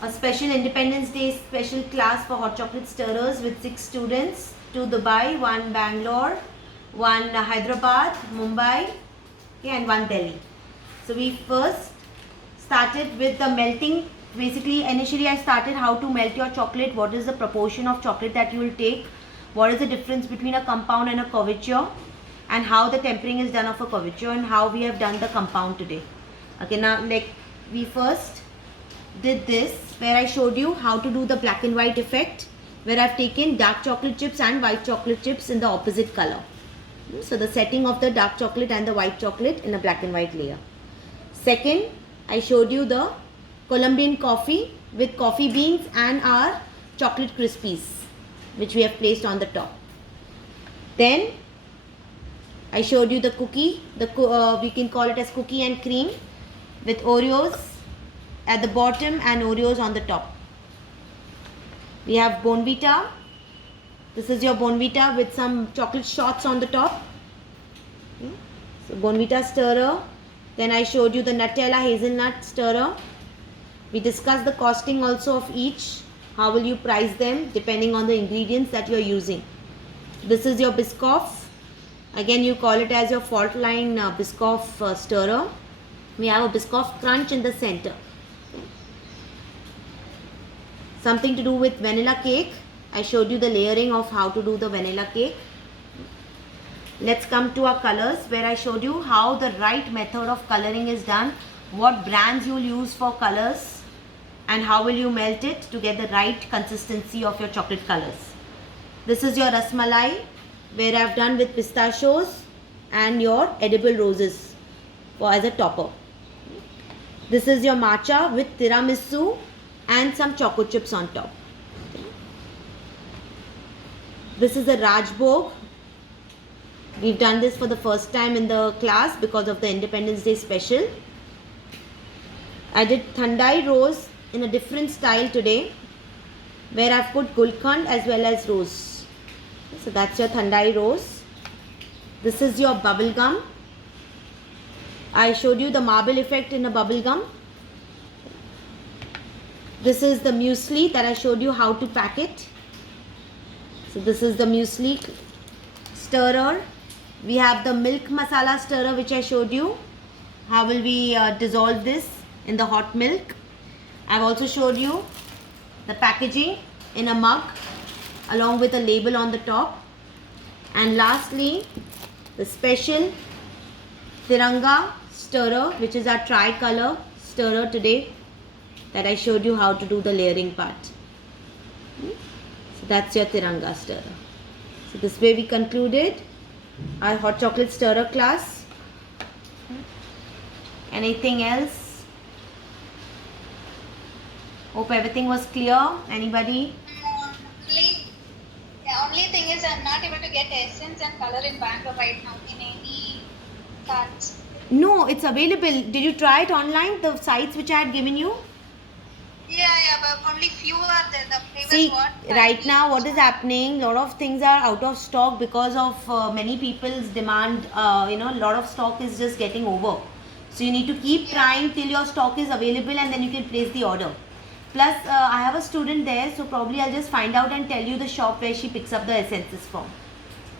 a special Independence Day special class for hot chocolate stirrers with 6 students, 2 Dubai, 1 Bangalore, 1 Hyderabad, Mumbai, okay, and 1 Delhi. So we first started with the melting. Basically, initially I started how to melt your chocolate, what is the proportion of chocolate that you will take, what is the difference between a compound and a couverture, and how the tempering is done of a couverture, and how we have done the compound today. Okay, now like we first did this where I showed you how to do the black and white effect, where I've taken dark chocolate chips and white chocolate chips in the opposite color. So the setting of the dark chocolate and the white chocolate in a black and white layer. Second, I showed you the Colombian coffee with coffee beans and our chocolate crispies, which we have placed on the top. Then I showed you the cookie, we can call it as cookie and cream with Oreos at the bottom and Oreos on the top. We have Bonvita. This is your Bonvita with some chocolate shots on the top. So Bonvita stirrer. Then I showed you the Nutella hazelnut stirrer. We discussed the costing also of each. How will you price them depending on the ingredients that you are using. This is your Biscoff. Again, you call it as your fault line Biscoff stirrer. We have a Biscoff crunch in the center. Something to do with vanilla cake. I showed you the layering of how to do the vanilla cake. Let's come to our colors, where I showed you how the right method of coloring is done, what brands you will use for colors, and how will you melt it to get the right consistency of your chocolate colors. This is your Rasmalai, where I have done with pistachios and your edible roses for as a topper. This is your matcha with tiramisu and some choco chips on top. This is a Rajbhog. We've done this for the first time in the class because of the Independence Day special. I did Thandai rose in a different style today, where I've put Gulkand as well as rose. So that's your Thandai rose. This is your bubble gum. I showed you the marble effect in a bubble gum. This is the muesli that I showed you how to pack it. So this is the muesli stirrer. We have the milk masala stirrer, which I showed you. How will we dissolve this in the hot milk? I've also showed you the packaging in a mug along with a label on the top. And lastly, the special Tiranga stirrer, which is our tricolor stirrer today, that I showed you how to do the layering part. So that's your Tiranga stirrer. So this way we concluded our hot chocolate stirrer class. Anything else? Hope everything was clear. Anybody? Only thing is I'm not able to get essence and color in Bangalore right now in any cards. No, it's available. Did you try it online, the sites which I had given you? Yeah, but only few are there. The flavors See, what right now what is happening, lot of things are out of stock because of many people's demand. A lot of stock is just getting over. So you need to keep trying till your stock is available, and then you can place the order. Plus, I have a student there, so probably I'll just find out and tell you the shop where she picks up the essences from.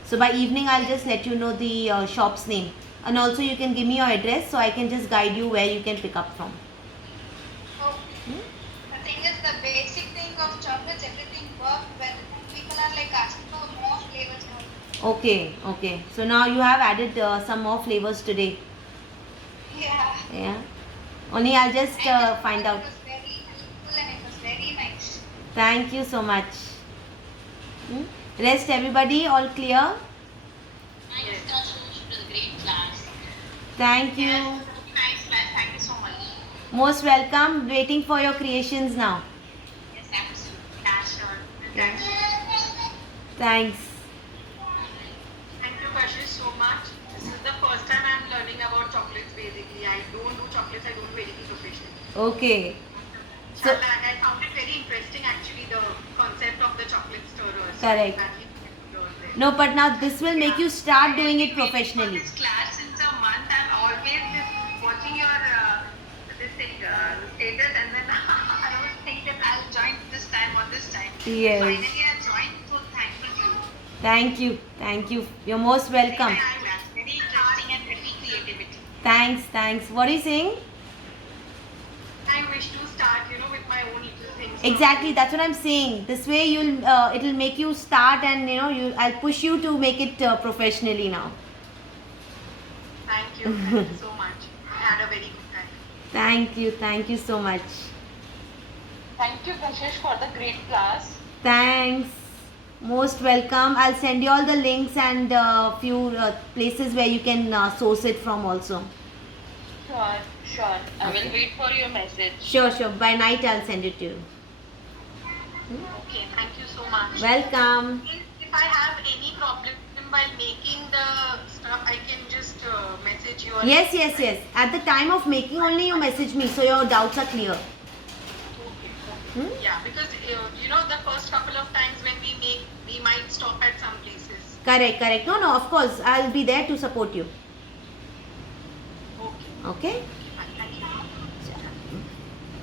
So by evening, I'll just let you know the shop's name. And also you can give me your address, so I can just guide you where you can pick up from. The thing is, the basic thing of chocolates, everything works well. People are like asking for more flavors. Okay. So now you have added some more flavors today. Yeah. Only I'll just find out. It was very helpful and it was very nice. Thank you so much. Rest everybody, all clear? Nice, it was a great class. Thank you. Nice class, thank you so much. Most welcome. Waiting for your creations now. Yes, absolutely. Yeah, sure. Thanks. Thank you, Kashish, so much. This is the first time I'm learning about chocolates basically. I don't do chocolates, I don't do anything professional. Okay. So, And I found it very interesting actually, the concept of the chocolate stirrers. Correct. No, but now this will make you start doing it professionally. This class since a month, I'm always watching your this thing, status, and then I was thinking Yes. Finally, I joined, so thankful to you. Thank you. Thank you. You're most welcome. Very interesting and very creativity. Thanks. What are you saying? I wish to start, with my own little things. Exactly. That's what I'm saying. This way, it'll make you start, and I'll push you to make it professionally now. Thank you so much. I had a very good time. Thank you so much. Thank you, Kashish, for the great class. Thanks. Most welcome. I'll send you all the links and few places where you can source it from also. Sure. I will wait for your message. Sure. By night I'll send it to you. Okay, thank you so much. Welcome. If I have any problem while making the stuff, I can just message you. Yes. At the time of making only you message me, so your doubts are clear. Okay. Yeah, because the first couple of times when we make, we might stop at some places. Correct. No, of course. I'll be there to support you. Okay. Okay?